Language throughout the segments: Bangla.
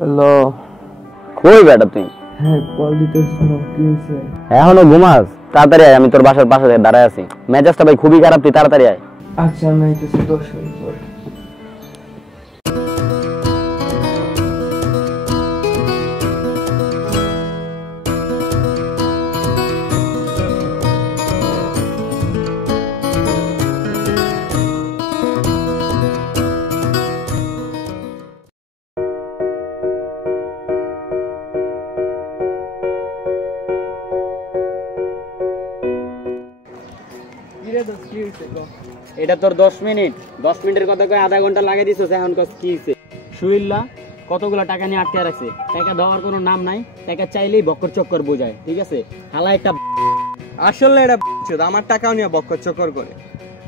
হ্যালো, কই বেটা তুই? হ্যাঁ কল দিতেছ না, কি হয়েছে? এখনো ঘুমাস? তাড়াতাড়ি আয়, আমি তোর বাসার পাশে দাঁড়ায় আছি। মেজাজটা ভাই খুবই খারাপ, তুই তাড়াতাড়ি আয়। আচ্ছা আমি আইতেছি 10 মিনিট পর। এটা তোর 10 মিনিট, 10 মিনিটের কথা কই আধা ঘন্টা লাগাই দিছস। এখন কস কি হইছে? শুইল্লা কতগুলো টাকা নিয়ে আটকে রাখছে, টাকা দেওয়ার কোনো নাম নাই। টাকা চাইলেই বক্কর চক্কর বোঝায়, ঠিক আছে? হালা একটা আসলে এটা আমার টাকাও নিয়ে বক্কর চক্কর করে।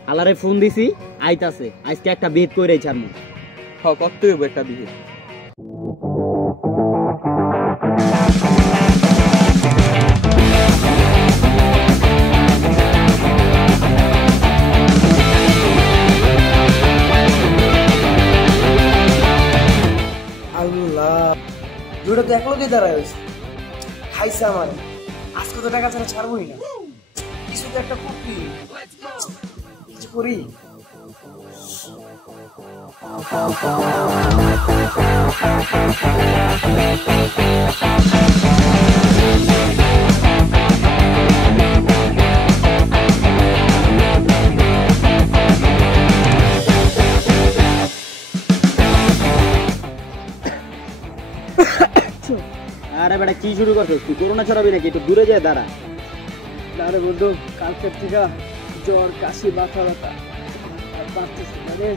হালারে ফোন দিছি, আইতাছে। আজকে একটা বিট কইরাই ছাড়মু। কত হইব একটা বিয়ে? আল্লাহ, দুটো তো একলগে দাঁড়ায় হয়েছে। খাইছে আমার, আজকে তো টাকা ছাড়া ছাড়বই না। কিছু তো একটা করবি, কিছু করি। আরে বেটা কি শুরু করছিস তুই? করোনা ছড়াবি নাকি? একটু দূরে যায় দাঁড়া। আরে বন্ধু, কালকের থেকে জ্বর, কাশি, মাথা ব্যথা আর পারতেছি না রে।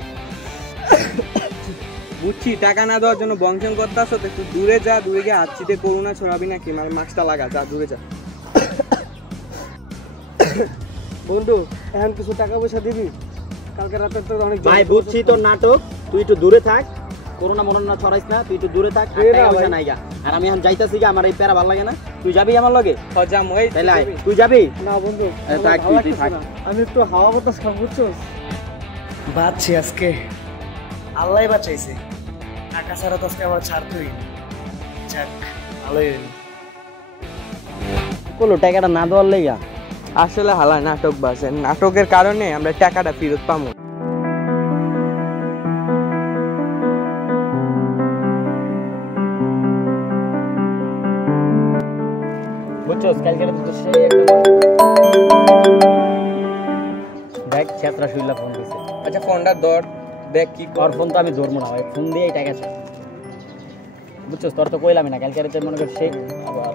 বুঝছি টাকা না দেওয়ার জন্য বংশন করতে আসো, একটু দূরে যা, দূরে গিয়ে হাত চিতে করোনা ছড়াবি নাকি? মাস্কটা লাগা, যা দূরে যা। বন্ধু, এখন কিছু টাকা পয়সা দিবি? কালকে রাতে তো অনেক ভাই বুঝছি তোর নাটক, তুই একটু দূরে থাক। করোনা মরনা ছড়াইস না, তুই একটু দূরে থাক। টাকা পয়সা নাই গা। আর আমি এখন যাইতাছি গা, আমার এই প্যারা ভালো লাগে না। তুই যাবি আমার লগে? যাম, ওই তাইলে আয়। তুই যাবি? না বন্ধু, থাক, তুই থাক। আমি একটু হাওয়া বাতাস খাবো, বুঝছো? বাঁচছি আজকে, আল্লাহ বাঁচাইছে। টাকা ছাড়া তো আজকে আমার ছাড়তেই না। যাক, ভালোই হইল। বলো টাকাটা না দেওয়ার লেগা। আসলে হালা নাটক বাজে, নাটকের কারণে আমরা টাকাটা ফেরত পাবো। বুঝছস কালকে তো সেই একটা দেখ ছাত্রা শুইলা ফোন দিছে। আচ্ছা ফোনটা ধর, দেখ কি তোর ফোন তো আমি ধরবো না ভাই, ফোন দিয়েই টাকা চাই। বুঝছস তোর তো কইলামই না, কালকে রাতে মনে কর সেই আবার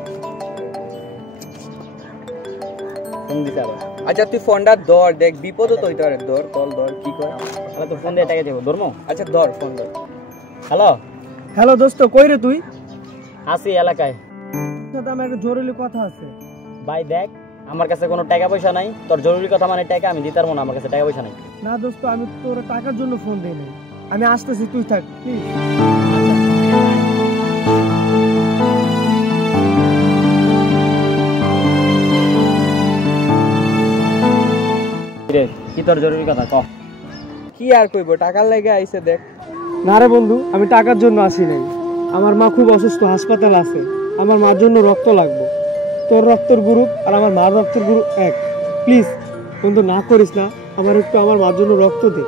ফোন দিছে আবার। আচ্ছা তুই ফোনটা ধর, দেখ বিপদ তো হইতে পারে। ধর কল ধর, কি কর? তাহলে তো ফোন দিয়ে টাকা দেবো, ধরবো? আচ্ছা ধর ফোন ধর। হ্যালো হ্যালো দোস্ত, কই রে তুই? আসি এলাকায়। সাথে আমার একটা জরুরি কথা আছে। ভাই দেখ আমার কাছে কোনো টাকা পয়সা নাই, তোর জরুরি কথা মানে টাকা আমি দিতে পারবো না, আমার কাছে টাকা পয়সা নাই। না দোস্ত, আমি তোর টাকার জন্য ফোন দেই নাই। আমি আসতেছি, তুই থাক প্লিজ। কি তোর জরুরি কথা ক। কি আর কইবো, টাকার লেগে আইছে দেখ। না রে বন্ধু, আমি টাকার জন্য আসি নাই। আমার মা খুব অসুস্থ, হাসপাতাল আছে। আমার মার জন্য রক্ত লাগবে। তোর রক্তের গ্রুপ আর আমার মার রক্তের গ্রুপ এক। প্লিজ বন্ধু, না করিস না, আমার একটু আমার মার জন্য রক্ত দে।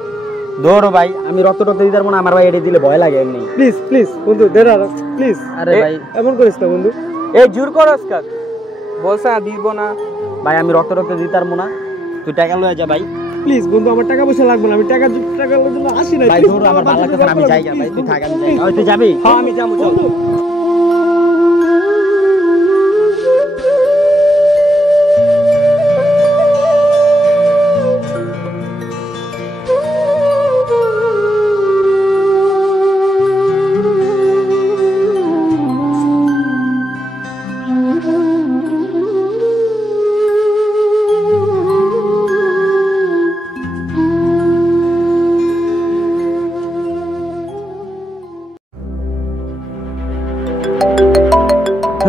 ধরো ভাই, আমি রক্ত দিতে পারবো না, আমার ভাই এটা দিলে ভয় লাগে এমনি। প্লিজ প্লিজ বন্ধু, দে না প্লিজ। আরে ভাই এমন করিস না বন্ধু। এই জোর করস কাক, বলছ না দিব না। ভাই আমি রক্ত দিতে পারবো না, তুই টাকা লয়ে যা ভাই। প্লিজ বন্ধু, আমার টাকা পয়সা লাগবে না, আমি টাকার জন্য আসি না। ভাই ধর, আমার ভালো লাগতেছে না, আমি যাই। ভাই তুই থাক, আমি যাই। ওই তুই যাবি? হ্যাঁ আমি যাবো, চল।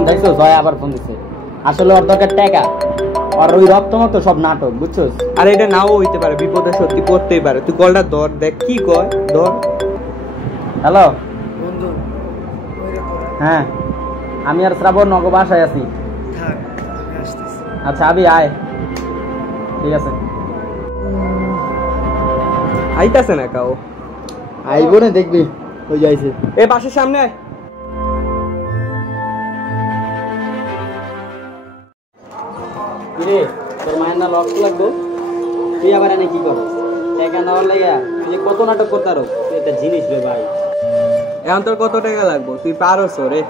দেখছো জয় আবার ফোন দিছে। আসলে ওর দরকার টাকা, আর ওই রক্ত মতো সব নাটক, বুঝছস? আর এটা নাও হইতে পারে, বিপদে সত্যি পড়তেই পারে। তুই কলটা ধর, দেখ কি কয়, ধর। হ্যালো বন্ধু, ওই রে তোর হ্যাঁ, আমি আর শ্রাবণ নগ বাসায় আছি। থাক, আমি আসতেছি। আচ্ছা আবি আয়, ঠিক আছে। আইতাছে না কাও, আইবো না, দেখবি ওই যাইছে। এ বাসের সামনে আয়। কিরে তোর মায়ের না লক্ষ লাগবো, তুই আবার এনে কি করো? টাকা নেওয়ার লাইয়া তুই যে কত নাটক করতে পারো, তুই একটা জিনিস রে ভাই। এখন তোর কত টাকা লাগবো? তুই পারোস রে।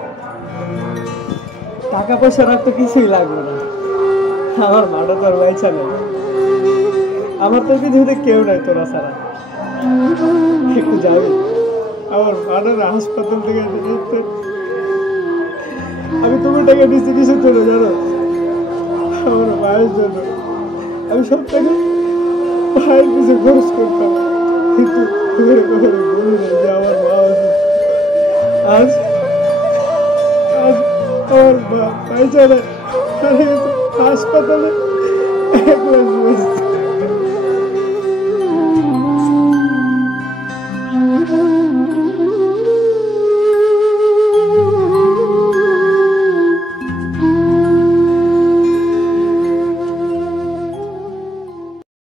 টাকা পয়সা তো কিছুই লাগবে না, আমার মাটা তোর পয়সা নেই, আমার তো পৃথিবীতে কেউ নাই তোরা ছাড়া। একটু যাবি আমার মাটার হাসপাতাল থেকে দেখতে? আমি তোমার টাকা দিচ্ছি কিসের জন্য জানো? আমার মায়ের জন্য। আমি সব টাকা মায়ের কিছু খরচ করতাম, কিন্তু ঘরে ঘরে বলি না যে আমার মা অসুস্থ। আজ আজ আমার মা পয়সা নেই, হাসপাতালে একলা বসে।